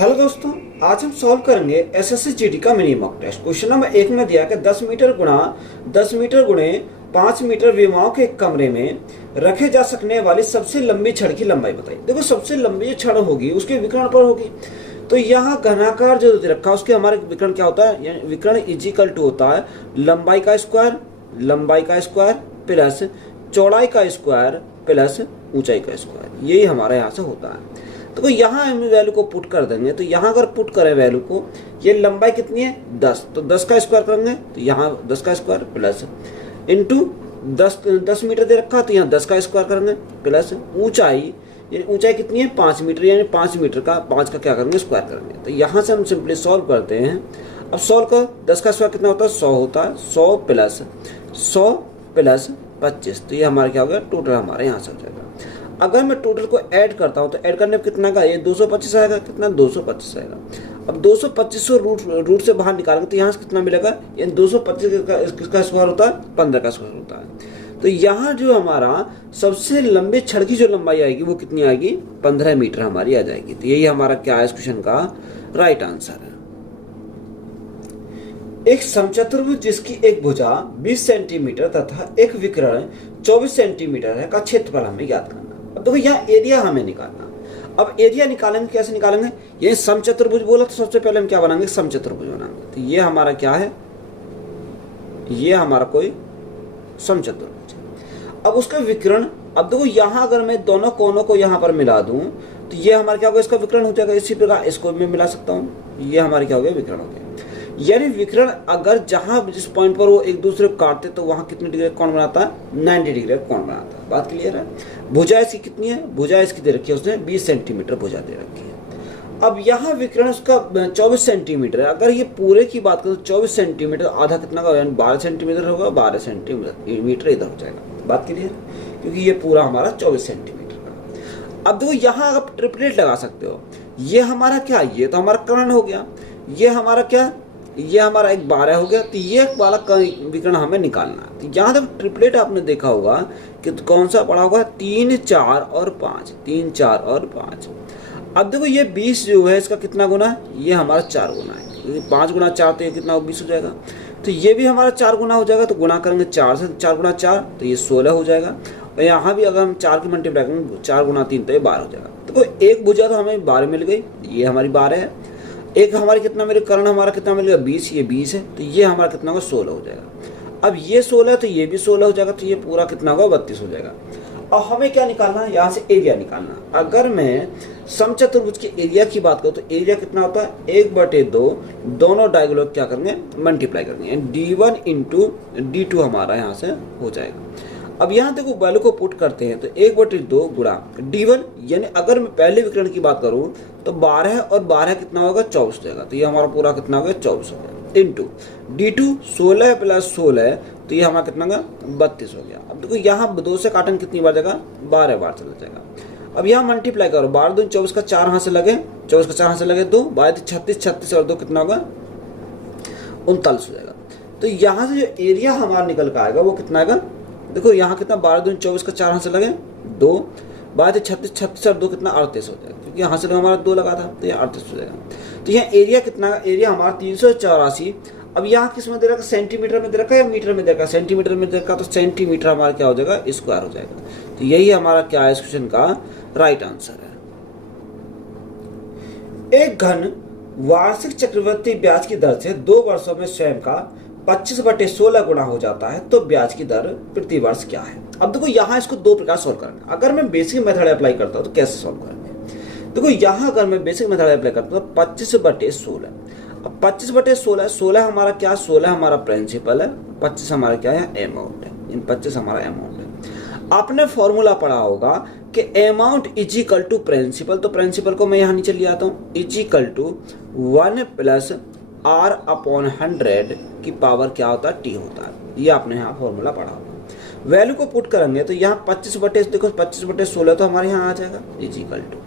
Hello दोस्तों, आज हम सॉल्व करेंगे एसएससी जीडी का mini mock test. Question number 1 में दिया कि 10 मीटर गुणा 10 मीटर गुणे 5 मीटर विमाओं के एक कमरे में रखे जा सकने वाली सबसे लंबी छड़ की लंबाई बताइए। देखो, सबसे लंबी जो छड़ होगी उसके विकर्ण पर होगी। तो यहाँ घनाकार जो रखा उसके हमारे विकर्ण क्या होता है, यानी विकर्ण इजिकल टू होता है लंबाई का स्क्वायर प्लस चौड़ाई का स्क्वायर प्लस ऊंचाई का स्क्वायर। यही हमारा यहाँ से होता है। तो यहाँ हम वैल्यू को पुट कर देंगे। तो यहाँ अगर पुट करें वैल्यू को, ये लंबाई कितनी है 10, तो 10 का स्क्वायर करेंगे तो यहाँ 10 का स्क्वायर प्लस इंटू 10 मीटर दे रखा तो यहाँ 10 का स्क्वायर करेंगे प्लस ऊंचाई, यानी ऊंचाई कितनी है 5 मीटर, यानी 5 मीटर का 5 का क्या करेंगे स्क्वायर करेंगे। तो यहाँ से हम सिंपली सॉल्व करते हैं। अब सॉल्व कर 10 का स्क्वायर कितना होता है 100 होता है, 100 प्लस 25, तो ये हमारा क्या होगा टोटल हमारे यहाँ से हो जाएगा। अगर मैं टोटल को ऐड करता हूँ तो ऐड करने में कितना का, ये 225 आएगा, कितना 225 आएगा। अब 225 को रूट से बाहर निकालेंगे तो यहाँ से कितना मिलेगा, ये 225 का स्क्वायर होता है 15 का स्क्वायर होता है। तो यहाँ जो हमारा सबसे लंबे छड़ की जो लंबाई आएगी वो कितनी आएगी 15 मीटर हमारी आ जाएगी। तो यही हमारा क्या है इस क्वेश्चन का राइट आंसर है। एक समचतुर्भुज जिसकी एक भुजा 20 सेंटीमीटर तथा एक विकर्ण 24 सेंटीमीटर है का क्षेत्रफल हमें ज्ञात करना। अब देखो यहाँ एरिया हमें निकालना। अब एरिया निकालेंगे, कैसे निकालेंगे, ये समचतुर्भुज बोला तो सबसे पहले हम क्या बनाएंगे समचतुर्भुज बनाएंगे। तो ये हमारा क्या है, ये हमारा कोई समचतुर्भुज है। अब उसका विकर्ण, अब देखो यहाँ अगर मैं दोनों कोनों को यहाँ पर मिला दूं तो ये हमारा क्या होगा, इसका विकर्ण हो जाएगा। इसी प्रकार इसको मैं मिला सकता हूँ, ये हमारे क्या हो गया विकर्ण हो गया। यानी विकर्ण अगर जहां जिस पॉइंट पर वो एक दूसरे को काटते तो वहां कितने डिग्री कोण बनाता है 90 डिग्री कोण बनाता है। बात क्लियर है। भुजा इसकी कितनी है, भुजा इसकी दे रखी है उसने 20 सेंटीमीटर भुजा दे रखी है। अब यहाँ विकर्ण उसका 24 सेंटीमीटर है। अगर ये पूरे की बात करें तो 24 सेंटीमीटर आधा कितना का, यानी 12 सेंटीमीटर होगा, 12 सेंटीमीटर इधर हो जाएगा। बात क्लियर, क्योंकि ये पूरा हमारा 24 सेंटीमीटर का। अब देखो यहाँ आप ट्रिपलेट लगा सकते हो। ये हमारा क्या, ये तो हमारा कर्ण हो गया, ये हमारा क्या, ये हमारा एक 12 हो गया। तो ये वाला विकर्ण हमें निकालना है। तो यहाँ तक ट्रिपलेट आपने देखा होगा कि तो कौन सा पड़ा होगा 3, 4 और 5, 3, 4 और 5। अब देखो ये 20 जो है इसका कितना गुना है, ये हमारा 4 गुना है। 5 गुना 4 तो ये कितना 20 हो जाएगा। तो ये भी हमारा 4 गुना हो जाएगा। तो गुना करेंगे 4 से, 4 गुना 4 तो ये 16 हो जाएगा। और यहाँ भी अगर हम 4 की मल्टीप्लाई करेंगे 4 गुना 3 तो ये 12 हो जाएगा। तो एक भुजा तो हमें 12 मिल गई, ये हमारी 12 है। एक हमारे कितना मेरे कर्ण हमारा कितना मिलेगा 20, ये 20 है। तो ये हमारा कितना होगा 16 हो जाएगा। अब ये 16 है तो ये भी 16 हो जाएगा। तो ये पूरा कितना होगा 32 हो जाएगा। और हमें क्या निकालना है, यहाँ से एरिया निकालना। अगर मैं समचतुर्भुज के एरिया की बात करूँ तो एरिया कितना होता है 1/2, दोनों डायगोनल क्या करेंगे मल्टीप्लाई करेंगे, D1 इंटू D2 हमारा यहाँ से हो जाएगा। अब यहाँ देखो वैल्यू को पुट करते हैं तो 1/2 गुणा D1, यानी अगर मैं पहले विकर्ण की बात करूँ तो 12 और 12 कितना होगा 24 हो जाएगा। तो ये हमारा पूरा कितना हो गया 24 हो गया। इंटू D2 16 प्लस 16, तो ये हमारा कितना होगा 32 हो गया। अब देखो यहाँ 2 से काटेंगे कितनी बार जाएगा 12 बार चला जाएगा। अब यहाँ मल्टीप्लाई करो, 12 दूनी 24 का 4 हाथ से लगे, 24 का 4 हाथ से लगे 2, 12 36, 36 और 2 कितना होगा 39 हो जाएगा। तो यहाँ से जो एरिया हमारा निकल कर आएगा वो कितना आएगा, देखो यहाँ कितना 12 दूनी 24 का 4 हाथ से लगे 2, 12 36, 36 और 2 कितना 38 हो जाएगा। क्योंकि यहाँ से हमारा 2 लगा था तो ये 38 हो जाएगा। तो यहाँ एरिया कितना, एरिया हमारा 384। अब यहाँ किस में दे रखा, सेंटीमीटर में दे रखा है या मीटर में दे रखा, सेंटीमीटर में दे रखा, तो सेंटीमीटर हमारा क्या हो जाएगा स्क्वायर हो जाएगा। तो यही हमारा क्या है इस क्वेश्चन का राइट आंसर है। एक घन वार्षिक चक्रवृद्धि ब्याज की दर से 2 वर्षों में स्वयं का 25/16 गुना हो जाता है, तो ब्याज की दर प्रति वर्ष क्या है। अब देखो यहाँ इसको 2 प्रकार सॉल्व करना। अगर मैं बेसिक मेथड अप्लाई करता हूँ तो कैसे सॉल्व करेंगे, देखो यहाँ अगर मैं बेसिक मेथड अप्लाई करता हूँ तो 25/16। अब 25/16, 16 हमारा क्या, 16 हमारा प्रिंसिपल है, 25 हमारा क्या है अमाउंट है, इन 25 हमारा अमाउंट है। आपने फॉर्मूला पढ़ा होगा कि amount is equal to principal, तो प्रिंसिपल को मैं यहाँ नीचे ले आता हूँ, is equal to 1 plus R/100 की पावर क्या होता है T होता है। ये आपने यहाँ फॉर्मूला पढ़ा होगा। वैल्यू को पुट करेंगे तो यहाँ 25/, देखो 25/16 तो हमारे यहाँ आ जाएगा, is equal to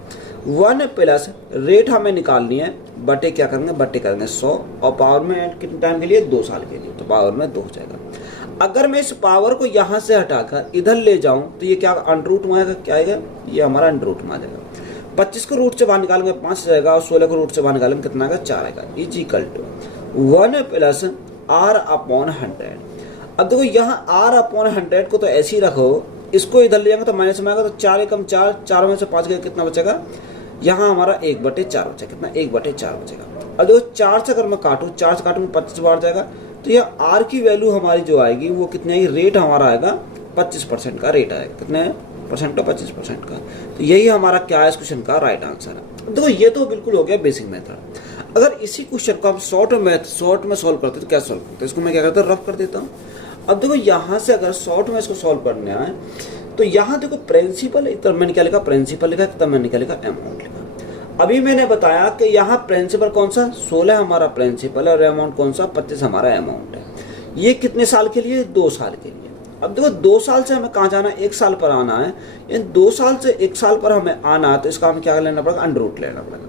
1 plus rate हमें निकालनी है, बटे क्या करेंगे, बटे करेंगे 100, और पावर में कितने टाइम के लिए 2 साल के लिए, तो पावर में 2 हो जाएगा। अगर मैं इस पावर को यहाँ से हटाकर इधर ले जाऊँ तो ये क्या अंडर रूट में आएगा, क्या आएगा, ये हमारा अंडर रूट में आ जाएगा। 25 को रूट से बाहर निकालेंगे 5 जाएगा और 16 को रूट से बाहर निकालेंगे कितना आएगा 4 आएगा। Is equal to 1 plus r upon 100। अब देखो यहाँ r अपॉन 100 को तो ऐसे ही रखो, इसको इधर ले जाएंगे तो माइनस में आएगा, तो 4 एकम 4, 4 में से 5 गया कितना बचेगा, यहाँ हमारा 1/4 बचेगा। कितना 1/4 बचेगा। अब देखो 4 से अगर मैं काटूँ, 4 से काटूँ 25 बार जाएगा, तो यह r की वैल्यू हमारी जो आएगी वो कितनी आएगी, रेट हमारा आएगा 25% का रेट आएगा। कितने परसेंट का, 25% का। तो यही हमारा क्या है इस क्वेश्चन का राइट आंसर है। देखो ये तो बिल्कुल हो गया बेसिक मेथड। अगर इसी क्वेश्चन को हम शॉर्ट में सॉल्व करते तो क्या सॉल्व करते, इसको मैं क्या करता हूँ रफ कर देता हूँ। अब देखो यहाँ से अगर शॉर्ट में इसको सॉल्व करने आए तो यहाँ देखो प्रिंसिपल, एक तरफ मैंने क्या लिखा, प्रिंसिपल लिखा, एक तरफ मैंने क्या लिखा, अमाउंट लिखा। अभी मैंने बताया कि यहाँ प्रिंसिपल कौन सा, 16 हमारा प्रिंसिपल है और अमाउंट कौन सा, 25 हमारा अमाउंट है। ये कितने साल के लिए, 2 साल के लिए। अब देखो 2 साल से हमें कहाँ जाना है, 1 साल पर आना है। इन 2 साल से 1 साल पर हमें आना है, तो इसका हमें क्या लेना पड़ेगा, अंडर रूट लेना पड़ेगा।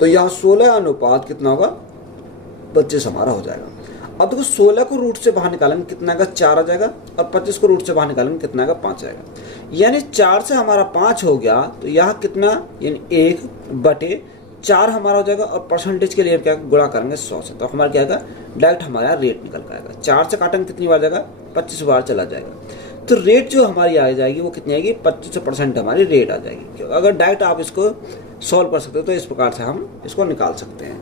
तो यहाँ 16 अनुपात कितना होगा, 25 हमारा हो जाएगा। अब देखो 16 को रूट से बाहर निकालेंगे कितना आएगा, 4 आ जाएगा, और 25 को रूट से बाहर निकालेंगे कितना आएगा, 5 आएगा। यानी 4 से हमारा 5 हो गया, तो यहाँ कितना, यानी 1/4 हमारा हो जाएगा। और परसेंटेज के लिए क्या गुणा करेंगे 100 से, तो हमारा क्या आएगा, डायरेक्ट हमारा रेट निकल कर आएगा। 4 से काटेंगे कितनी बार जाएगा, 25 बार चला जाएगा। तो रेट जो हमारी आ जाएगी वो कितनी आएगी, 25% हमारी रेट आ जाएगी। अगर डायरेक्ट आप इसको सॉल्व कर सकते हो तो इस प्रकार से हम इसको निकाल सकते हैं।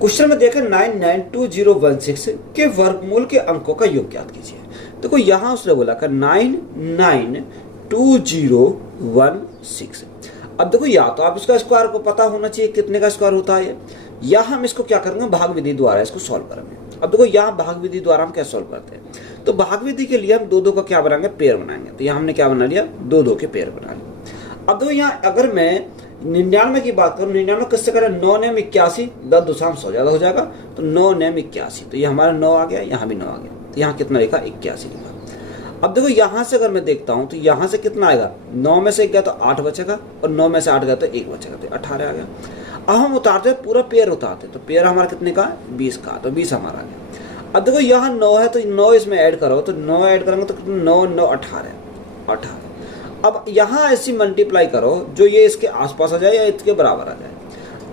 क्वेश्चन में देखें 992016 के वर्गमूल के अंकों का योग ज्ञात कीजिए। देखो यहाँ उसने बोला कि 992016। अब देखो या तो आप इसका स्क्वायर को पता होना चाहिए कितने का स्क्वायर होता है, या हम इसको क्या करेंगे, भाग विधि द्वारा इसको सॉल्व करेंगे। अब देखो यहाँ भाग विधि द्वारा हम क्या सॉल्व करते हैं, तो भाग विधि के लिए हम 2-2 का क्या बनाएंगे, पेयर बनाएंगे। तो यहाँ हमने क्या बना लिया, 2-2 के पेयर बना लिए। अब देखो यहाँ अगर मैं 99 की बात करूँ, 99 किससे करें, 9 9 81, 10 दूसरा 100 ज़्यादा हो जाएगा, तो 9 9 81, तो ये हमारा 9 आ गया, यहाँ भी 9 आ गया, तो यहाँ कितना लिखा, 81 लिखा। अब देखो यहाँ से अगर मैं देखता हूँ तो यहाँ से कितना आएगा, 9 में से 1 गया तो 8 बचेगा, और 9 में से 8 गया तो 1 बचेगा, तो 18 आ गया। अब हम उतारते पूरा पेयर उतारते, तो पेयर हमारा कितने का, 20 का, तो 20 हमारा आ गया। अब देखो यहाँ 9 है तो 9 इसमें ऐड करो, तो 9 ऐड करेंगे तो 9 9 18। अब यहाँ ऐसी मल्टीप्लाई करो जो ये इसके आसपास आ जाए या इसके बराबर आ जाए।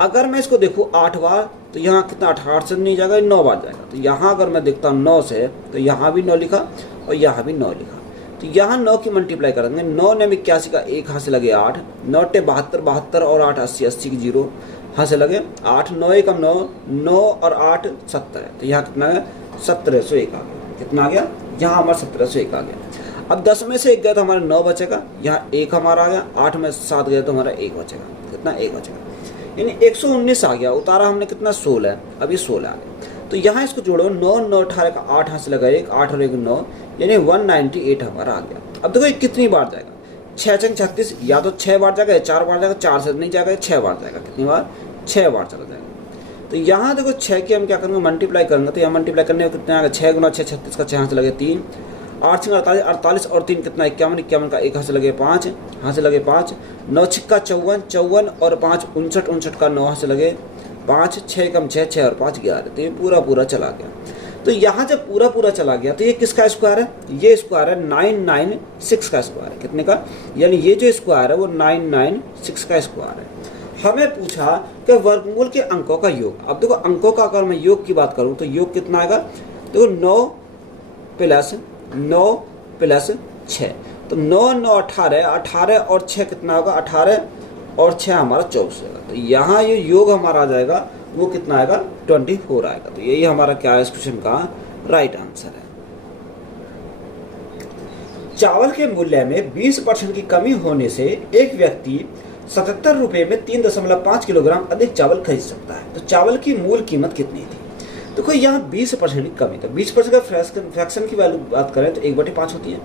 अगर मैं इसको देखूँ 8 बार, तो यहाँ कितना, 8 से नहीं जाएगा, 9 बार जाएगा। तो यहाँ अगर मैं देखता हूँ 9 से, तो यहाँ भी 9 लिखा और यहाँ भी 9 लिखा। तो यहाँ 9 की मल्टीप्लाई करेंगे, 9 9 81 का 1 हाथ से लगे 8, 9 8 72 72 और 8 80 80 की 0 हाथ से लगे 8, 9 1 9, 9 और 8 70 है। तो यहाँ कितना है, 1701 आ गया। कितना आ गया, यहाँ हमारा 1701 आ गया। अब 10 में से 1 गया तो हमारा 9 बचेगा, यहाँ 1 हमारा आ गया, 8 में 7 गया तो हमारा 1 बचेगा। कितना, 1 बचेगा, यानी 119 आ गया। उतारा हमने कितना, 16, अब ये 16 आ गया। तो यहाँ इसको जोड़ो, 9 9 18 का 8 हाथ से लगा 1, 8 और 1 9, यानी 198 हमारा आ गया। अब देखो ये कितनी बार जाएगा, 6 6 36, या तो 6 बार जाएगा या 4 बार जाएगा, 4 से नहीं जाएगा, 6 बार जाएगा। कितनी बार, 6 बार चला जाएगा। तो यहाँ देखो 6 की हम क्या करेंगे, मल्टीप्लाई करेंगे, तो यहाँ मल्टीप्लाई करने में कितना आएगा, 6 गुना 6 36 का 6 हाथ से लगे 3, 8 6 48, 48 और 3 कितना, 51, 51 का 1 हाथ से लगे 5, हाथ से लगे 5, 9 6 का 54, 54 और 5 59, 59 का 9 हाथ से लगे 5, 6 कम 6, 6 और 5 11। तो ये पूरा चला गया। तो यहाँ जब पूरा चला गया तो ये किसका स्क्वायर है, ये स्क्वायर है 996 का स्क्वायर है। कितने का, यानी ये जो स्क्वायर है वो 996 का स्क्वायर है। हमें पूछा कि वर्गमूल के अंकों का योग। अब देखो अंकों का अगर मैं योग की बात करूं तो योग कितना आएगा, देखो 9 प्लस 6, तो 9 9 18, 18 और 6 कितना होगा, 18 और 6 हमारा 24 होगा। तो यहाँ ये योग हमारा आ जाएगा, वो कितना आएगा, 24 आएगा। तो यही हमारा क्या है इस क्वेश्चन का राइट आंसर है। चावल के मूल्य में 20% की कमी होने से एक व्यक्ति 77 रुपये में 3.5 किलोग्राम अधिक चावल खरीद सकता है। तो चावल की मूल कीमत कितनी थी, तो कोई यहाँ 20% की कमी, तो 20% का फ्रैक्शन की वैल्यू बात करें तो 1/5 होती है।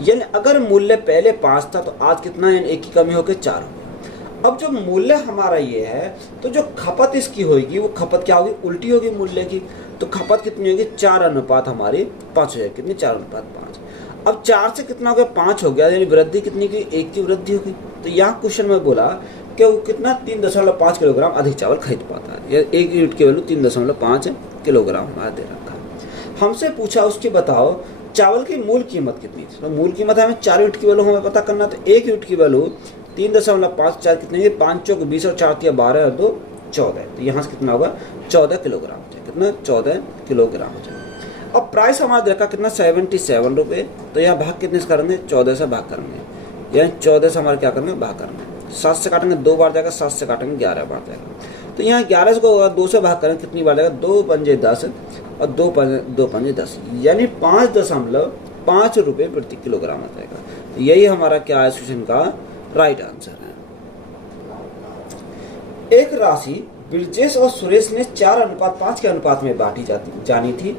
यानी अगर मूल्य पहले 5 था तो आज कितना है, 1 की कमी होकर 4 हो गया। अब जो मूल्य हमारा ये है, तो जो खपत इसकी होगी वो खपत क्या होगी, उल्टी होगी मूल्य की। तो खपत कितनी होगी, 4 अनुपात हमारी 5 हो जाएगी। कितनी, 4 अनुपात 5। अब 4 से कितना हो गया, 5 हो गया, यानी वृद्धि कितनी की, 1 की वृद्धि होगी। तो यहाँ क्वेश्चन में बोला कि वो कितना, 3.5 किलोग्राम अधिक चावल खरीद पाता है। 1 यूनिट की वैल्यू 3.5 किलोग्राम हमारा दे रखा है। हमसे पूछा उसकी बताओ चावल की मूल कीमत कितनी थी? तो मूल कीमत हमें 4 यूनिट की वैल्यू हमें पता करना, तो 1 यूनिट की वैल्यू 3.54 कितनी है? 5 चौक 20 और 4 12 और 2 14। तो यहाँ से कितना होगा? 14 किलोग्राम हो जाएगा। कितना? 14 किलोग्राम हो जाएगा। अब प्राइस हमारा देखा कितना? 77 रुपये। तो यहाँ भाग कितने से करेंगे? 14 से भाग करेंगे, यानी 14 से हमारे क्या करेंगे? भाग करेंगे। 7 से काटेंगे 2 बार जाएगा, 7 से काटेंगे 11 बार जाएगा। तो यहाँ 11 को 2 से भाग करेंगे, कितनी बार जाएगा? 2 पंजे 10 और 2 पंजे 10, यानी 5.5 रुपये प्रति किलोग्राम आ जाएगा। तो यही हमारा क्या है? क्वेश्चन का राइट आंसर है। एक राशि ब्रजेश और सुरेश ने 4:5 के अनुपात में बांटी जानी थी,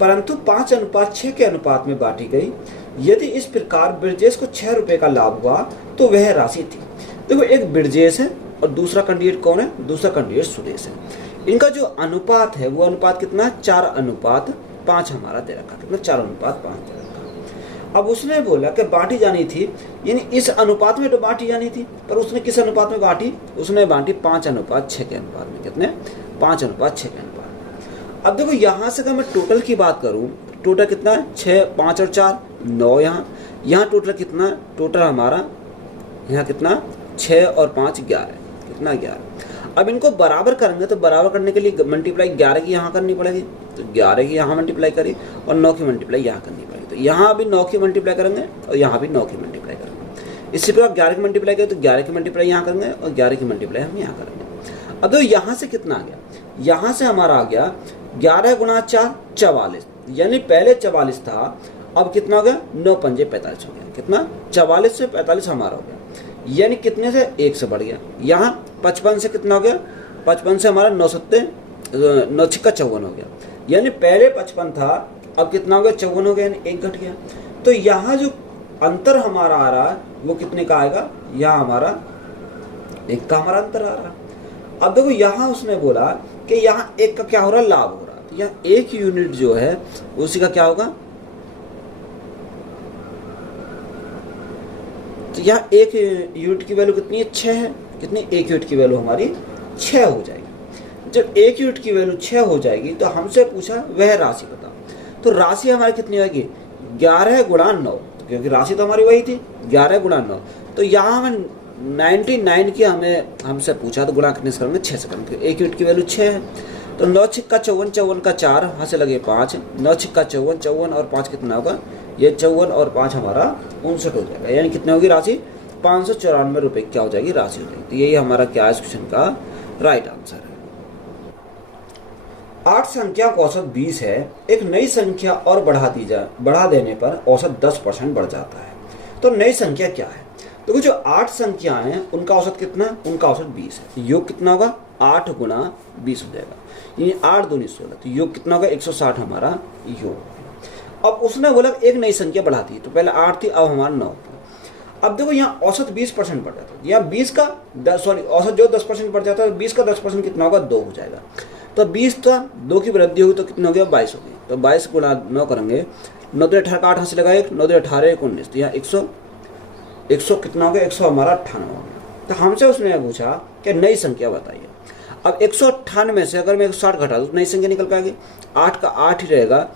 परंतु 5:6 के अनुपात में बांटी गई। यदि इस प्रकार ब्रजेश को 6 रुपए का लाभ हुआ तो वह राशि थी। देखो, एक ब्रजेश है और दूसरा कैंडिडेट कौन है? दूसरा कैंडिडेट सुरेश है। इनका जो अनुपात है वो अनुपात कितना? 4:5 हमारा दे रखा। कितना? 4:5 दे रखा। अब उसने बोला कि बांटी जानी थी, यानी इस अनुपात में तो बांटी जानी थी, पर उसने किस अनुपात में बांटी? उसने बांटी 5:6 के अनुपात में। कितने? 5:6 के अनुपात। अब देखो, यहाँ से अगर मैं टोटल की बात करूँ, टोटल कितना है? 6, 5 और 4 9। यहाँ टोटल कितना? टोटल हमारा यहाँ कितना? 6 और 5 11। कितना? 11। अब इनको बराबर करेंगे, तो बराबर करने के लिए मल्टीप्लाई 11 की यहाँ करनी पड़ेगी, तो 11 की यहाँ मल्टीप्लाई करी और 9 की मल्टीप्लाई यहाँ करनी पड़ेगी। तो यहाँ भी 9 की मल्टीप्लाई करेंगे और यहाँ भी 9 की मल्टीप्लाई करेंगे। इसी प्रकार 11 की मल्टीप्लाई करें तो 11 की मल्टीप्लाई यहाँ करेंगे और 11 की मल्टीप्लाई हम यहाँ करेंगे। अब तो यहाँ से कितना आ गया? यहाँ से हमारा आ गया 11 गुणा 4 44, यानी पहले 44 था, अब कितना हो गया? 9 पंजे 45 हो गया। कितना? 44 से 45 हमारा हो गया, यानी कितने से? 1 से बढ़ गया। यहाँ 55 से कितना हो गया? 55 से हमारा 9 6 54 हो गया, यानी पहले 55 था, अब कितना हो गया? 54 हो गया, यानी 1 घट गया। तो यहाँ जो अंतर हमारा आ रहा है वो कितने का आएगा? यहाँ हमारा 1 का हमारा अंतर आ रहा है। अब देखो, यहाँ उसने बोला कि यहाँ 1 का क्या हो रहा है? लाभ हो रहा है। तो यहाँ 1 यूनिट जो है उसी का क्या होगा? तो यहाँ 1 यूनिट की वैल्यू कितनी है? 6 है। कितनी? 1 यूनिट की वैल्यू हमारी 6 हो जाएगी। जब 1 यूनिट की वैल्यू 6 हो जाएगी तो हमसे पूछा वह राशि बता। तो राशि हमारी कितनी होगी? 11 गुणा 9, क्योंकि राशि तो हमारी वही थी, 11 गुणा 9। तो यहाँ हमें 99 की हमसे पूछा, तो गुणा कितने से करेंगे? 6 से करेंगे। 1 यूनिट की वैल्यू 6 है, तो 9 6 54, 54 का 4, यहाँ से लगे 5, 9 6 54, 54 और 5 कितना होगा? ये 54 और 5 हमारा 59 हो जाएगा, यानी कितने होगी राशि? 594 रुपये क्या हो जाएगी? राशि हो जाएगी। तो यही हमारा क्या है? क्वेश्चन का राइट आंसर है। 8 संख्या का औसत 20 है, एक नई संख्या और बढ़ा देने पर औसत 10% बढ़ जाता है। तो नई संख्या क्या है? तो जो 8 संख्याएं हैं उनका औसत कितना? उनका औसत 20 है। योग कितना होगा? 8 गुणा 20 हो जाएगा, यानी 8 दूनी 16। तो योग कितना होगा? 160 हमारा योग। अब उसने बोला एक नई संख्या बढ़ा दी, तो पहले 8 थी, अब हमारा 9 थी। अब देखो, यहाँ औसत 20% बढ़ जाता है। यहाँ 20 का औसत जो 10% बढ़ जाता है, 20 का 10% कितना होगा? 2 हो जाएगा। तो 20 था, 2 की वृद्धि होगी तो कितना हो गया? 22 हो गई। तो 22 गुणा 9 करेंगे, 9 2 18 का 8 से लगा 1, 9 2 18 1 19। तो यहाँ 100 कितना हो गया? 100 हमारा 98 हो गया। तो हमसे उसने पूछा कि नई संख्या बताइए। अब 198 से अगर मैं 160 घटा दूँ तो नई संख्या निकल पाएगी। 8 का 8 ही रहेगा,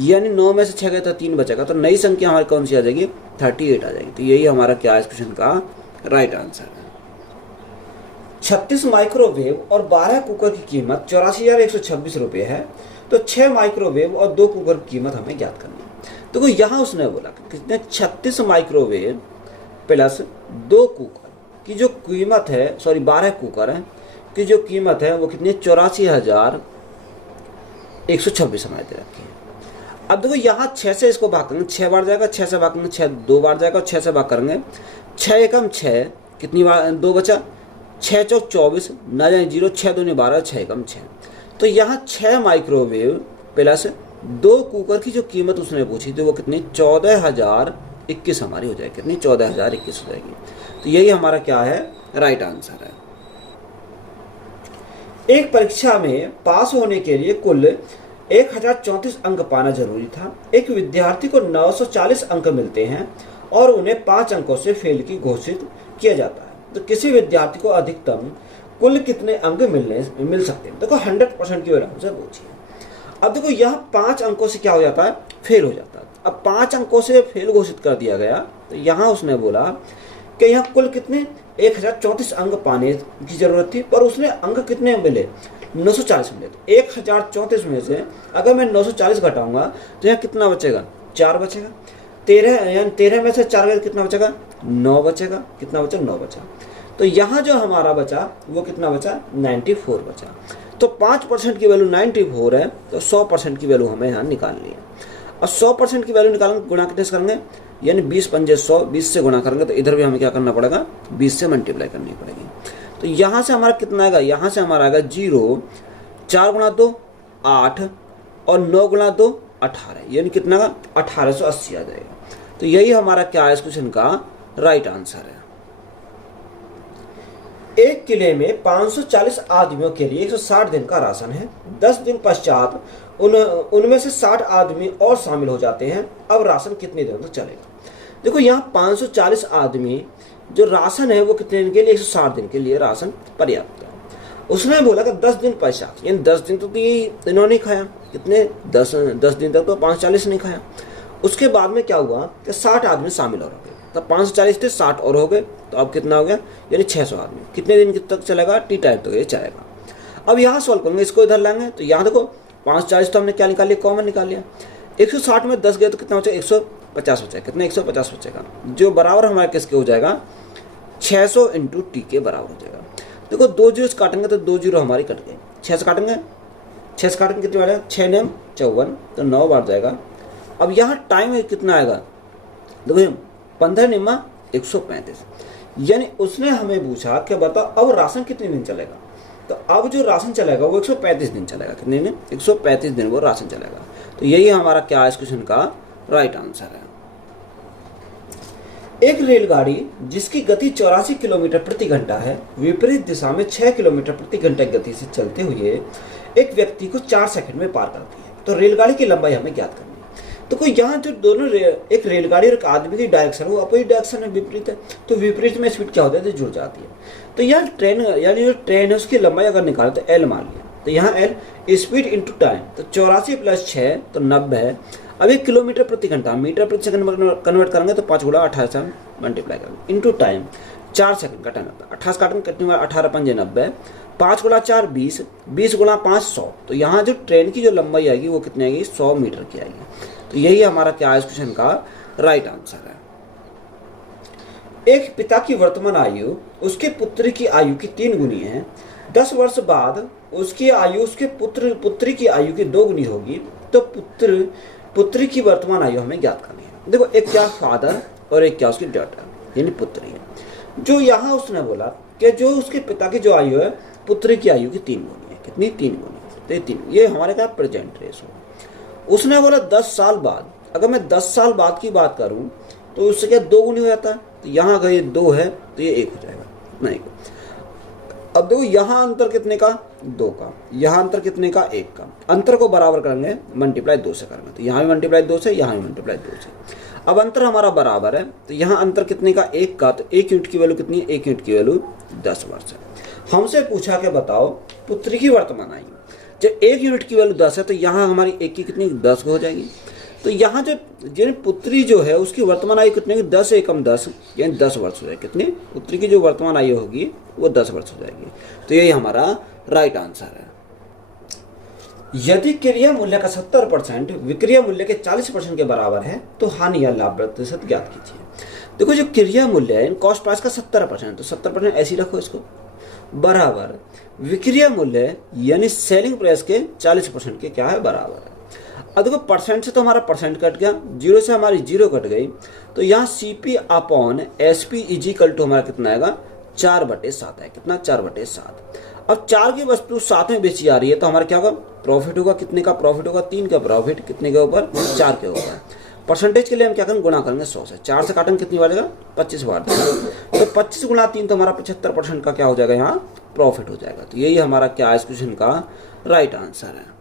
यानी 9 में से 6 गया तो 3 बचेगा। तो नई संख्या हमारी कौन सी आ जाएगी? 38 आ जाएगी। तो यही हमारा क्या है? इस क्वेश्चन का राइट आंसर है। 36 माइक्रोवेव और 12 कुकर की कीमत 84,126 रुपये है। तो 6 माइक्रोवेव और 2 कुकर की कीमत हमें ज्ञात करनी है। तो यहाँ उसने बोला कितने? 36 माइक्रोवेव प्लस 2 कुकर की जो कीमत है, 12 कुकर है की जो कीमत है वो कितनी? 84,126 हमारे दे रखी है। अब देखो, यहाँ 6 से इसको भाग करेंगे, 6 बार जाएगा, 6 से भाग करेंगे 6 2 बार जाएगा, 6 से भाग करेंगे 6 एकम 6, कितनी बार? 2 बचा, 6 चौक 24, ना जाए 0, 6 दूनी 12, 6 एकम 6। तो यहाँ 6 माइक्रोवेव प्लस 2 कुकर की जो कीमत उसने पूछी थी वो कितनी? 14,021 हमारी हो जाएगी। कितनी? 14,021 हो जाएगी। तो यही हमारा क्या है? राइट आंसर है। एक परीक्षा में पास होने के लिए कुल 1034 अंक पाना जरूरी था। एक विद्यार्थी को 940 अंक मिलते हैं और उन्हें 5 अंकों से फेल की घोषित किया जाता है। तो किसी विद्यार्थी को अधिकतम कुल कितने अंक मिल सकते हैं? देखो, 100% की वैल्यू से पूछिए। अब देखो, यहाँ 5 अंकों से क्या हो जाता है? फेल हो जाता है। अब 5 अंकों से फेल घोषित कर दिया गया। तो यहाँ उसने बोला कि यहाँ कुल कितने 1034 अंक पाने की जरूरत थी, पर उसने अंक कितने मिले 940 मिले। तो 1034 में से अगर मैं 940 घटाऊंगा तो यहाँ कितना बचेगा 4 बचेगा। 13 यानी 13 में से 4 कितना बचेगा 9 बचेगा। कितना बचा 9 बचा। तो यहाँ जो हमारा बचा वो कितना बचा 94 बचा। तो 5% की वैल्यू 94 है, तो 100% की वैल्यू हमें यहाँ निकालनी है। और 100% की वैल्यू निकालेंगे, गुणा कितने से करेंगे, यानी 20 पंजे 100, 20 से गुणा करेंगे तो इधर भी हमें क्या करना पड़ेगा 20 से मल्टीप्लाई करनी पड़ेगी। तो यहाँ से हमारा कितना आएगा, यहाँ से हमारा आएगा 0, 4 गुणा 2 8 और 9 गुणा 2 18, यानी कितना का 1880 आ जाएगा। तो यही हमारा क्या है इस क्वेश्चन का राइट आंसर है। एक किले में 540 आदमियों के लिए 160 दिन का राशन है। 10 दिन पश्चात उनमें से 60 आदमी और शामिल हो जाते हैं। अब राशन कितने दिन तक चलेगा। देखो यहाँ 540 आदमी जो राशन है वो कितने दिन के लिए 160 दिन के लिए राशन पर्याप्त है। उसने बोला कि 10 दिन पश्चात, यानी 10 दिन तो इन्होंने खाया, कितने 10 दिन तक तो 540 नहीं खाया। उसके बाद में क्या हुआ कि 60 आदमी शामिल हो गए, तब 540 थे 60 और हो गए, तो अब कितना हो गया यानी 600 आदमी। कितने दिन तक चलेगा, टी टाइम तक ये चलेगा। अब यहाँ सॉल्व करेंगे, इसको इधर लाएंगे तो यहाँ देखो 540 तो हमने क्या निकाल लिया, कॉमन निकाल लिया। 160 में 10 गए तो कितना बचेगा 150 बचेगा। कितना 150 बचेगा, जो बराबर हमारा किसके हो जाएगा 600 इंटू टी के बराबर हो जाएगा। देखो 2 जीरो काटेंगे तो 2 जीरो हमारी कट गए। 6 से काटेंगे, 6 से काटेंगे कितने बार 6 नेम 54, तो 9 बार जाएगा। अब यहाँ टाइम कितना आएगा, देखो 15 निम्मा 135, यानी उसने हमें पूछा कि बताओ अब राशन कितने दिन चलेगा। तो अब जो राशन चलेगा वो 135 दिन चलेगा। कितने दिन 135 दिन वो राशन चलेगा। तो यही हमारा क्या है इस क्वेश्चन का राइट आंसर है। एक रेलगाड़ी जिसकी गति 84 किलोमीटर प्रति घंटा है, विपरीत दिशा में 6 किलोमीटर प्रति घंटा गति से चलते हुए एक व्यक्ति को 4 सेकंड में पार करती है। तो रेलगाड़ी की लंबाई हमें ज्ञात करनी है। तो कोई यहाँ जो दोनों एक रेलगाड़ी और एक आदमी की डायरेक्शन वो अपोजिट डायरेक्शन में विपरीत है, तो विपरीत में स्पीड क्या होता है तो जुड़ जाती है। तो यहाँ ट्रेन यानी जो ट्रेन है उसकी लंबाई अगर निकाले तो एल मान लिया, तो यहाँ एल स्पीड इंटू टाइम, तो 84 प्लस 6 तो 90 है। अब 1 किलोमीटर प्रति घंटा मीटर प्रति सेकंड में कन्वर्ट करेंगे तो 5 गुणा 18 से मल्टीप्लाई करेंगे इंटू टाइम 4 सेकंड का टाइम आता है। 28 काटेंगे कितनी बार 18 पंजे 90, 5 गुणा 4 20, 20 गुणा 5 100। तो यहाँ जो ट्रेन की जो लंबाई आएगी वो कितनी आएगी 100 मीटर की आएगी। तो यही हमारा क्या है इस क्वेश्चन का राइट आंसर है। एक पिता की वर्तमान आयु उसके पुत्र की आयु की 3 गुनी है। 10 वर्ष बाद उसकी आयु उसके पुत्री की आयु की 2 गुनी होगी। तो पुत्री की वर्तमान आयु हमें ज्ञात करनी है। देखो एक क्या फादर और एक क्या उसकी डॉटर यानी पुत्री है। जो यहाँ उसने बोला कि जो उसके पिता की जो आयु है पुत्री की आयु की 3 गुनी है। कितनी 3 गुनी, तो 3 ये हमारे क्या प्रेजेंट रेशो। उसने बोला 10 साल बाद, अगर मैं 10 साल बाद की बात करूं तो उससे क्या 2 गुनी हो जाता है। तो यहाँ अगर ये 2 है तो ये 1 हो जाएगा, नहीं। अब देखो यहाँ अंतर कितने का 2 का, यहाँ अंतर कितने का 1 का। अंतर को बराबर करेंगे मल्टीप्लाई 2 से करेंगे, तो यहाँ भी मल्टीप्लाई 2 से, यहाँ भी मल्टीप्लाई 2 से। अब अंतर हमारा बराबर है, तो यहाँ अंतर कितने का 1 का, तो 1 यूनिट की वैल्यू कितनी है 1 यूनिट की वैल्यू 10 वर्ष है। हमसे पूछा कि बताओ पुत्री की वर्तमान आयु, जब 1 यूनिट की वैल्यू 10 है तो यहाँ हमारी 1 की कितनी 10 हो जाएगी। तो यहाँ जो पुत्री जो है उसकी वर्तमान आयु कितनी 10 एकम 10 यानी 10 वर्ष हो जाएगी। कितनी पुत्री की जो वर्तमान आयु होगी वो 10 वर्ष हो जाएगी। तो यही हमारा राइट आंसर है। यदि क्रिया मूल्य का 70% विक्रिया मूल्य के 40% के बराबर है तो हानि या लाभ प्रतिशत ज्ञात कीजिए। देखो जो क्रिया मूल्य है कॉस्ट प्राइस का 70%, तो 70% ऐसी रखो इसको, बराबर विक्रिया मूल्य यानी सेलिंग प्राइस के 40% के क्या है बराबर है। अब देखो परसेंट से तो हमारा परसेंट कट गया, 0 से हमारी 0 कट गई, तो यहाँ CP upon SP is equal to हमारा कितना आएगा 4/7 है। कितना 4/7। अब 4 की वस्तु 7 में बेची जा रही है तो हमारा क्या होगा प्रॉफिट होगा। कितने का प्रॉफिट होगा 3 का प्रॉफिट, कितने के ऊपर 4 के ऊपर। परसेंटेज के लिए हम क्या करेंगे गुणा करेंगे 100 से, 4 से काटेंगे कितनी बार जाएगा 25 बार। तो 25 गुणा 3 तो हमारा 75% का क्या हो जाएगा यहाँ प्रॉफिट हो जाएगा। तो यही हमारा क्या है इस क्वेश्चन का राइट आंसर है।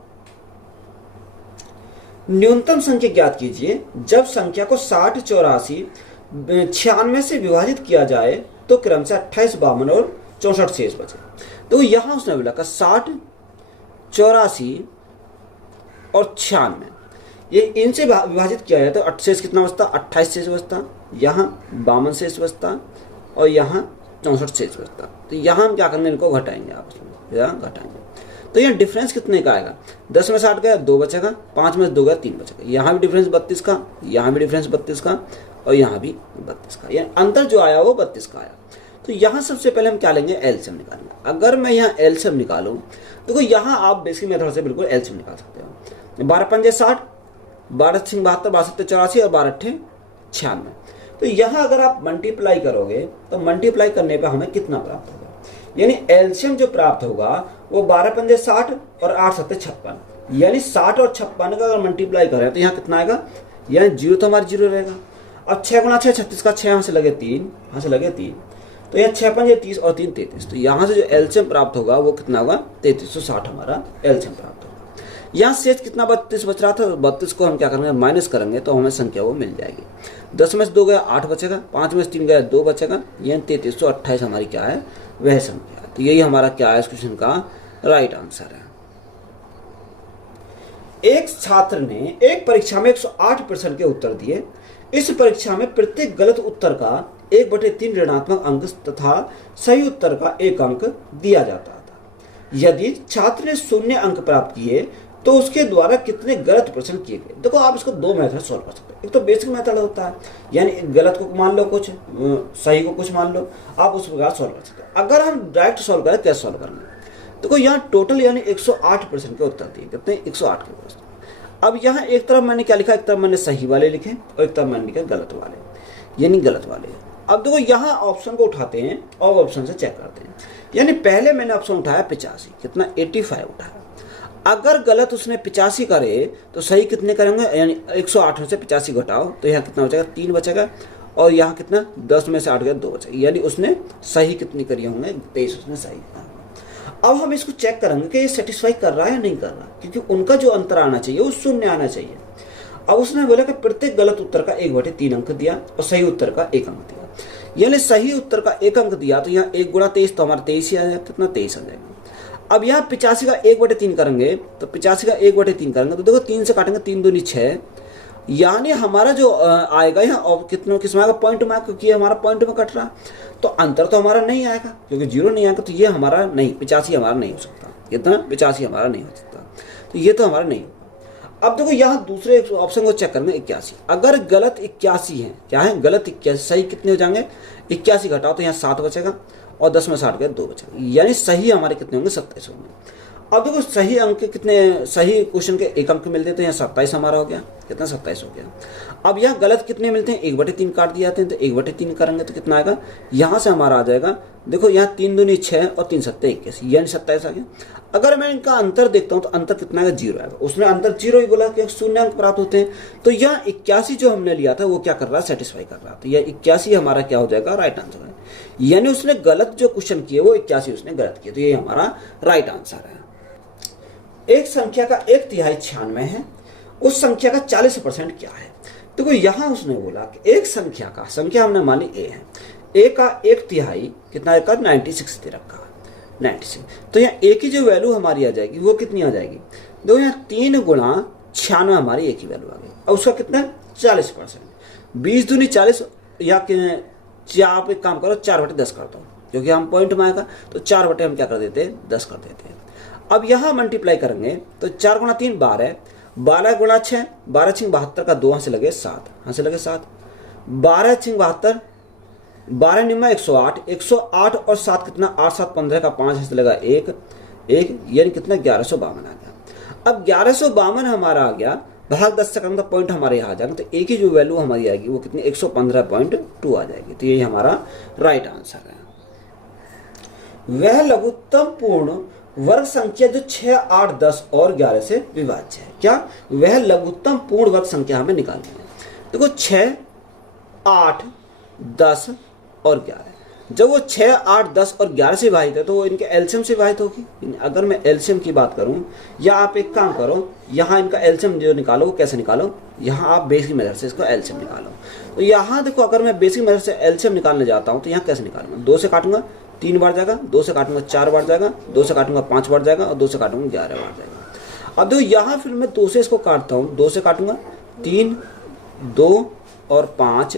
न्यूनतम संख्या ज्ञात कीजिए जब संख्या को 60, 84, 96 से विभाजित किया जाए तो क्रमशः 28, 52 और 64 शेष बचे। तो यहाँ उसने बोला 60, 84 और 96, ये इनसे विभाजित किया जाए तो 8 से कितना बचता, 28 शेष बचता, यहाँ 52 शेष बचता और यहाँ 64 शेष बचता। तो यहाँ हम क्या करेंगे, इनको घटाएंगे आपस में, यहाँ घटाएंगे। तो यहाँ डिफरेंस कितने का आएगा, 10 में से 8 गया 2 बचेगा, 5 में से 2 गया 3 बचेगा। यहाँ भी डिफरेंस 32 का, यहाँ भी डिफरेंस 32 का और यहाँ भी 32 का, यानी अंतर जो आया वो 32 का आया। तो यहाँ सबसे पहले हम क्या लेंगे, एलसीएम निकालेंगे। अगर मैं यहाँ एलसीएम निकालूँ तो यहाँ आप बेसिक मेथड से बिल्कुल एलसीएम निकाल सकते हो। 12 पंजे 60, 12 6 72, 62 84 और 12 8 96। तो यहाँ अगर आप मल्टीप्लाई करोगे तो मल्टीप्लाई करने पे हमें कितना प्राप्त होगा, यानी एलसीएम जो प्राप्त होगा वो 12 पंजे 60 और 8 7 56, यानी 60 और 56 का अगर मल्टीप्लाई करें तो यहाँ कितना आएगा, यानी जीरो तो हमारा जीरो रहेगा। अब 6 गुणा 6 36 का, 6 यहाँ से लगे 3, यहाँ से लगे 3, तो यहाँ 6 पंजे 30 और 3 33। तो यहाँ से जो एलसीएम प्राप्त होगा वो कितना होगा, 3360 हमारा एलसीएम प्राप्त होगा। यहाँ शेष कितना 32 बच रहा था, 32 को हम क्या करेंगे, माइनस करेंगे तो हमें संख्या वो मिल जाएगी। 10 में से 2 गया 8 बचेगा, 5 में से 3 गया 2 बचेगा, यानी 3328 हमारी क्या है, वह संख्या है। तो यही हमारा क्या है, इस क्वेश्चन का राइट आंसर है। एक छात्र ने एक परीक्षा में 108 प्रश्न के उत्तर दिए। इस परीक्षा में प्रत्येक गलत उत्तर का 1/3 ऋणात्मक अंक तथा सही उत्तर का 1 अंक दिया जाता था। यदि छात्र ने 0 अंक प्राप्त किए तो उसके द्वारा कितने गलत प्रश्न किए गए। देखो आप इसको दो मेथड सॉल्व कर सकते हो। एक तो बेसिक मेथड होता है, यानी गलत को मान लो कुछ, सही को कुछ मान लो, आप उस प्रकार सॉल्व कर सकते हो। अगर हम डायरेक्ट सॉल्व करें कैसे सॉल्व करेंगे, देखो यहाँ टोटल यानी 108 प्रश्न के उत्तर दिए, कितने 108 के प्रश्न। अब यहाँ एक तरफ मैंने क्या लिखा, एक तरफ मैंने सही वाले लिखे और एक तरफ मैंने लिखा गलत वाले, यानी गलत वाले। अब देखो यहाँ ऑप्शन को उठाते हैं और ऑप्शन से चेक करते हैं। यानी पहले मैंने ऑप्शन उठाया 85, कितना 85 उठाया। अगर गलत उसने 85 करे तो सही कितने करेंगे, यानी 108 में से 85 घटाओ तो यहाँ कितना बचेगा, 3 बचेगा और यहाँ कितना 10 में से 8 गया 2 बचेगा, यानी उसने सही कितनी करी होंगे, 23 उसने सही। अब हम इसको चेक करेंगे कि ये सेटिस्फाई कर रहा है या नहीं कर रहा, क्योंकि उनका जो अंतर आना चाहिए वो 0 आना चाहिए। अब उसने बोला कि प्रत्येक गलत उत्तर का 1/3 अंक दिया और सही उत्तर का 1 अंक दिया, यानी सही उत्तर का 1 अंक दिया तो यहाँ 1 गुणा 23 तो हमारा 23 ही आ जाएगा, कितना 23 आ जाएगा। अब यहाँ 85 का 1/3 करेंगे तो 85 का 1/3 करेंगे तो देखो 3 से काटेंगे, 3 दूनी 6, यानी हमारा जो आएगा यहाँ कितना किस में आएगा, पॉइंट में, क्योंकि हमारा पॉइंट में कट रहा तो अंतर तो हमारा नहीं आएगा, क्योंकि 0 नहीं आएगा। तो ये हमारा नहीं, 85 हमारा नहीं हो सकता, कितना 85 हमारा नहीं हो सकता, तो ये तो हमारा नहीं होगा। अब देखो यहाँ दूसरे ऑप्शन को चेक करेंगे 81। अगर गलत 81 है, क्या है गलत 81, सही कितने हो जाएंगे, 81 घटाओ तो यहाँ 7 बचेगा और 10 में 60 गए 2 बचेगा, यानी सही हमारे कितने होंगे, 27 होंगे। अब देखो सही अंक कितने, सही क्वेश्चन के 1 अंक मिलते हैं तो यहाँ 27 हमारा हो गया, कितना 27 हो गया। अब यहाँ गलत कितने मिलते हैं, 1/3 काट दिए जाते हैं तो 1/3 करेंगे तो कितना आएगा, यहाँ से हमारा आ जाएगा, देखो यहाँ 3 दूनी 6 और 3 7 21, यानी 27 आ गया। अगर मैं इनका अंतर देखता हूँ तो अंतर कितना आएगा, 0 आएगा। उसने अंतर 0 ही बोला कि 0 अंक प्राप्त होते हैं, तो यहाँ 81 जो हमने लिया था वो क्या कर रहा है, सेटिस्फाई कर रहा है। तो यह 81 हमारा क्या हो जाएगा, राइट आंसर है। यानी उसने गलत जो क्वेश्चन किए वो 81 उसने गलत किए, तो ये हमारा राइट आंसर है। एक संख्या का 1/3 96 है, उस संख्या का 40% क्या है। देखो यहाँ उसने बोला कि एक संख्या का, संख्या हमने मानी ए है, ए का 1/3 कितना है, 96 दे रखा है, 96। तो यहाँ ए की जो वैल्यू हमारी आ जाएगी वो कितनी आ जाएगी, देखो यहाँ 3 गुणा 96 हमारी ए की वैल्यू आ गई, और उसका कितना 40%, 20 दूनी 40, या आप एक काम करो 4/10 करता हूँ, क्योंकि हम पॉइंट में आएगा तो 4/10 हम क्या कर देते हैं, 10 कर देते हैं। अब यहाँ मल्टीप्लाई करेंगे तो 4 गुणा 3 12, 12 गुणा 6, 12 6 72 का 2 यहाँ से लगे 7, यहाँ से लगे 7, 12 6 72, 12 निम्मा 108, 108 और 7 कितना, 8 7 15 का 5 यहाँ से लगा 1, यानी कितना 1152 आ गया। अब 1152 हमारा आ गया, भाग 10 से करेंगे तो पॉइंट हमारे यहाँ आ जाएगा, तो एक ही जो वैल्यू हमारी आएगी वो कितनी 115.2 आ जाएगी। तो यही हमारा राइट आंसर है। वह लघुत्तम पूर्ण वर्ग संख्या जो 6 8 10 और 11 से विभाज्य है, क्या, वह लघुत्तम पूर्ण वर्ग संख्या हमें निकालनी है। देखो 6 8 10 और 11, जब वो 6 8 10 और 11 से विभाजित है तो वो इनके एलसीएम से विभाजित होगी। अगर मैं एलसीएम की बात करूं, या आप एक काम करो, यहाँ इनका एलसीएम जो निकालो वो कैसे निकालो, यहाँ आप बेसिक मेथड से इसको एलसीएम निकालो। तो यहाँ देखो अगर मैं बेसिक मेथड से एलसीएम निकालने जाता हूँ तो यहाँ कैसे निकालूंगा, 2 से काटूंगा 3 बार जाएगा, 2 से काटूंगा 4 बार जाएगा, 2 से काटूंगा 5 बार जाएगा और 2 से काटूंगा 11 बार जाएगा। अब देखो यहाँ फिर मैं 2 से इसको काटता हूँ, 2 से काटूंगा 3, 2 और 5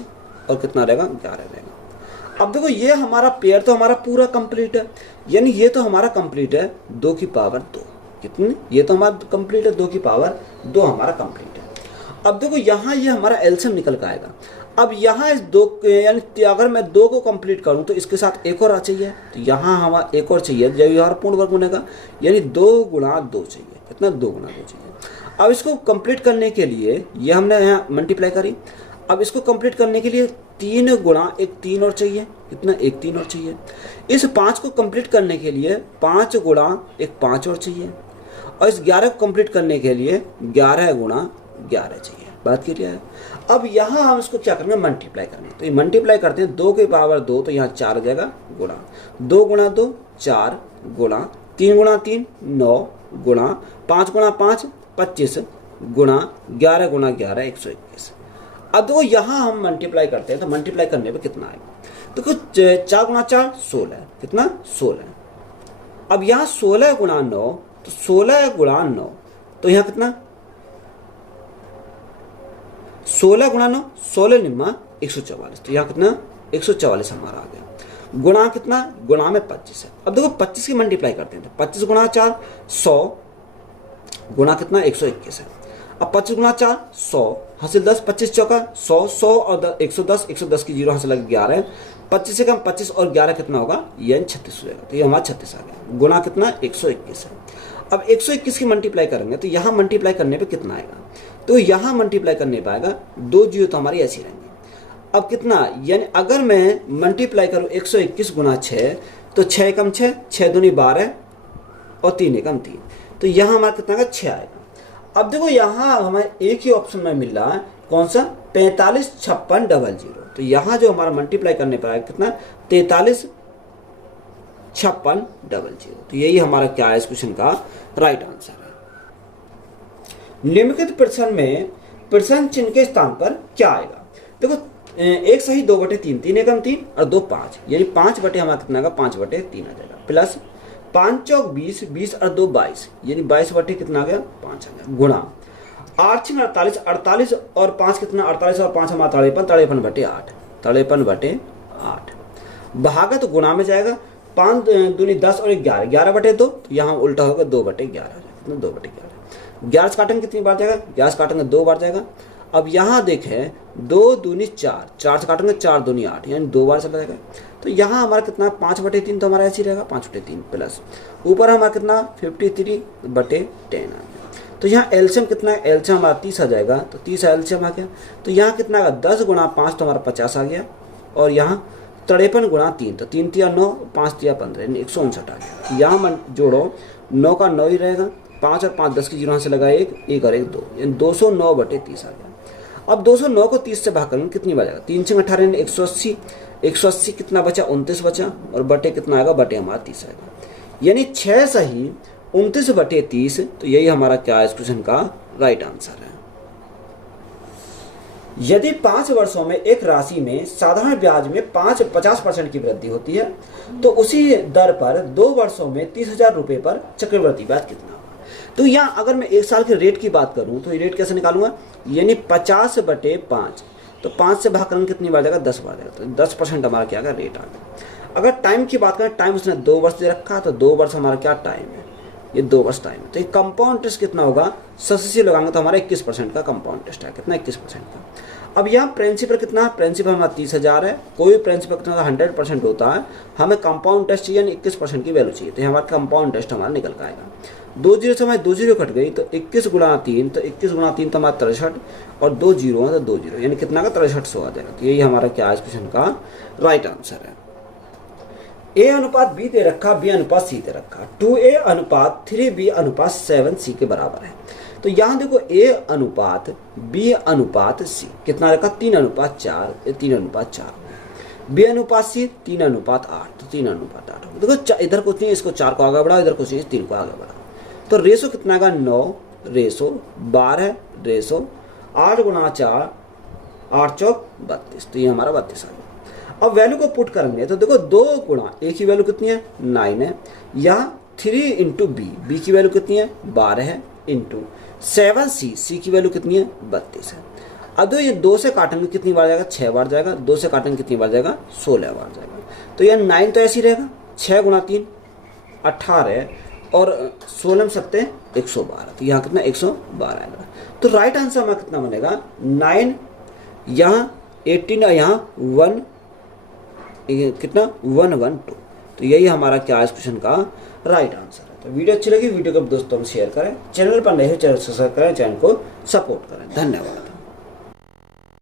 और कितना रहेगा 11 रहेगा। अब देखो ये हमारा पेयर तो हमारा पूरा कंप्लीट है, यानी ये तो हमारा कंप्लीट है 2 की पावर 2, कितनी, ये तो हमारा कंप्लीट है 2 की पावर 2 हमारा कंप्लीट है। अब देखो यहाँ ये हमारा एलसीएम निकल कर आएगा। अब यहाँ इस 2 यानी अगर मैं 2 को कंप्लीट करूँ तो इसके साथ एक और आ चाहिए, तो यहाँ हमारा एक और चाहिए जब हमारा पूर्ण वर्ग बनेगा, यानी 2 गुणा 2 चाहिए, कितना 2 गुणा 2 चाहिए। अब इसको कंप्लीट करने के लिए ये हमने यहाँ मल्टीप्लाई करी, अब इसको कंप्लीट करने के लिए 3 गुणा 1 3 और चाहिए, कितना 1 3 और चाहिए। इस 5 को कंप्लीट करने के लिए 5 गुणा 1 5 और चाहिए, और इस 11 को कंप्लीट करने के लिए 11 गुणा 11 चाहिए। बात क्लियर है। अब यहाँ हम इसको क्या करेंगे, मल्टीप्लाई करेंगे, तो ये मल्टीप्लाई करते हैं 2 की पावर 2, तो यहाँ 4 आ जाएगा गुणा 2 गुणा 2 4 गुणा 3 गुणा 3 9 गुणा 5 गुणा 5 25 गुणा 11 गुणा 11 121। अब देखो यहाँ हम मल्टीप्लाई करते हैं, तो मल्टीप्लाई करने पे कितना आएगा, तो 4 गुणा 4 16, कितना 16। अब यहाँ 16 गुणा 9, तो 16 गुणा 9, तो यहाँ कितना 16 गुणा 9 16 निम्मा 144, तो यहाँ कितना 144 हमारा आ गया। गुणा कितना, गुणा में 25 है। अब देखो 25 की मल्टीप्लाई करते हैं, तो 25 गुणा 4 100 गुणा कितना 121 है। अब 25 गुणा 4 100 हासिल 10 25 चौका 100 100 और 110 110 की 0 हासिल लगे 11, 25 से कम 25 और 11 कितना होगा, यानी 36 हो जाएगा, तो ये हमारा 36 आ गया। गुणा कितना 121 है। अब 121 की मल्टीप्लाई करेंगे तो यहाँ मल्टीप्लाई करने पे कितना आएगा, तो यहाँ मल्टीप्लाई करने पे आएगा 2 जीरो तो हमारी ऐसी रहेंगी। अब कितना, यानी अगर मैं मल्टीप्लाई करूँ 121 गुणा 6, तो 6 कम 6 6 दूनी 12 और 3 एकम 3, तो यहाँ हमारा कितना आएगा 6 आएगा। अब देखो यहाँ हमें एक ही ऑप्शन में मिल रहा है, कौन सा 45 56 00, तो यहाँ जो हमारा मल्टीप्लाई करने पर आएगा कितना 43 56 00, तो यही हमारा क्या है इस क्वेश्चन का राइट आंसर है। निम्नलिखित प्रश्न में प्रश्न चिन्ह के स्थान पर क्या आएगा, देखो एक सही 2/3 3 एकम 3 और 2 5, यानी 5 बटे हमारा कितना आएगा 5/3 आ जाएगा, प्लस 5 चौक 20 20 और 2 22, यानी 22 बटे कितना आ गया 5 आ गया, गुणा 8 6 48 48 और 5 कितना 48 और 5 हमारा 53 53 बटे 8 53 बटे 8, भागा तो गुणा में जाएगा 5 दूनी 10 और 11 11 बटे 2, तो यहाँ उल्टा होगा 2/11, कितना 2/11। 11 से काटेंगे कितनी बार जाएगा, 11 से काटेंगे 2 बार जाएगा। अब यहाँ देखें 2 दूनी 4 4 से काटेंगे 4 दूनी 8, यानी 2 बार चला जाएगा, तो यहाँ हमारा कितना 5/3 तो हमारा ऐसे ही रहेगा 5/3, प्लस ऊपर हमारा कितना 53/10 आ गया। तो यहाँ एलसीएम कितना है, एलसीएम हमारा 30 आ जाएगा, तो 30 एलसीएम आ गया, तो यहाँ कितना आएगा 10 गुणा 5 तो हमारा 50 आ गया, और यहाँ 53 गुणा 3, तो 3 3 9 5 3 15, यानी 159 आ गया। यहाँ मन जोड़ो 9 का 9 ही रहेगा, 5 और 5 10 की 0 से लगा 1 1 और 1 2, यानी 209/30 आ गया। अब 209 को 30 से भाग करेंगे कितनी बार जाएगा, 3 6 18 यानी 180 180 कितना बचा 29 बचा, और बटे कितना आएगा, बटे हमारा 30 आएगा, यानी 6 सही 29/30, तो यही हमारा क्या है इस क्वेश्चन का राइट आंसर है। यदि 5 वर्षों में एक राशि में साधारण ब्याज में 50% की वृद्धि होती है, तो उसी दर पर 2 वर्षों में 30,000 रुपये पर चक्रवृद्धि ब्याज कितना होगा। तो यहाँ अगर मैं 1 साल के रेट की बात करूँ तो ये रेट कैसे निकालूंगा, यानी 50/5, तो 5 से भाग करेंगे कितनी बार जाएगा 10 बार जाएगा, तो 10% हमारा क्या आएगा रेट आ गया। अगर टाइम की बात करें, टाइम उसने 2 वर्ष दे रखा, तो 2 वर्ष हमारा क्या टाइम है, ये 2 वर्ष टाइम है, तो ये कंपाउंड इंटरेस्ट कितना होगा, 100 लगाएंगे तो हमारा 21% का कंपाउंड इंटरेस्ट है, कितना 21% का। अब यहाँ प्रिंसिपल कितना है, प्रिंसिपल हमारा 30,000 है, कोई प्रिंसिपल कितना 100% होता है, हमें कंपाउंड इंटरेस्ट चाहिए, 21% की वैल्यू चाहिए, तो हमारा कंपाउंड इंटरेस्ट हमारा निकल कर आएगा। 2 जीरो से हमारी 2 जीरो कट गई, तो 21 गुणा 3, तो 21 गुणा 3 तो हमारा 63, और 2 जीरो है तो 2 जीरो, यानी कितना का 6300 आ जाएगा, तो यही हमारा क्या है इस क्वेश्चन का राइट आंसर है। A अनुपात B दे रखा, B अनुपात C दे रखा, 2A अनुपात 3B अनुपात 7C के बराबर है। तो यहाँ देखो A अनुपात B अनुपात C कितना रखा, 3:4, 3:4, B अनुपात C 3:8, तो 3:8। देखो इधर कुछ नहीं, इसको 4 को आगे बढ़ाओ, इधर कुछ नहीं 3 को आगे बढ़ाओ, तो रेशो कितना आएगा 9:12 रेशो 8 गुणा 4 8 चौक 32, तो ये हमारा 32 आ गया। अब वैल्यू को पुट करेंगे तो देखो 2 गुणा A की वैल्यू कितनी है 9 है, यहाँ 3 × B की वैल्यू कितनी है 12 है, इंटू 7c, सी की वैल्यू कितनी है 32 है। अब ये 2 से काटेंगे कितनी बार जाएगा 6 बार जाएगा, 2 से काटेंगे कितनी बार जाएगा 16 बार जाएगा। तो यह 9 तो ऐसे ही रहेगा, 6 गुणा 3 18 और 16 में 7 112, तो यहाँ कितना 112 आएगा। तो राइट आंसर हमारा कितना बनेगा 9, यहाँ 18 और यहाँ 1 कितना 112। तो यही हमारा क्या इस क्वेश्चन का राइट आंसर है। तो वीडियो अच्छी लगी वीडियो को दोस्तों में शेयर करें, चैनल पर नए हो चैनल सब्सक्राइब करें, चैनल को सपोर्ट करें। धन्यवाद।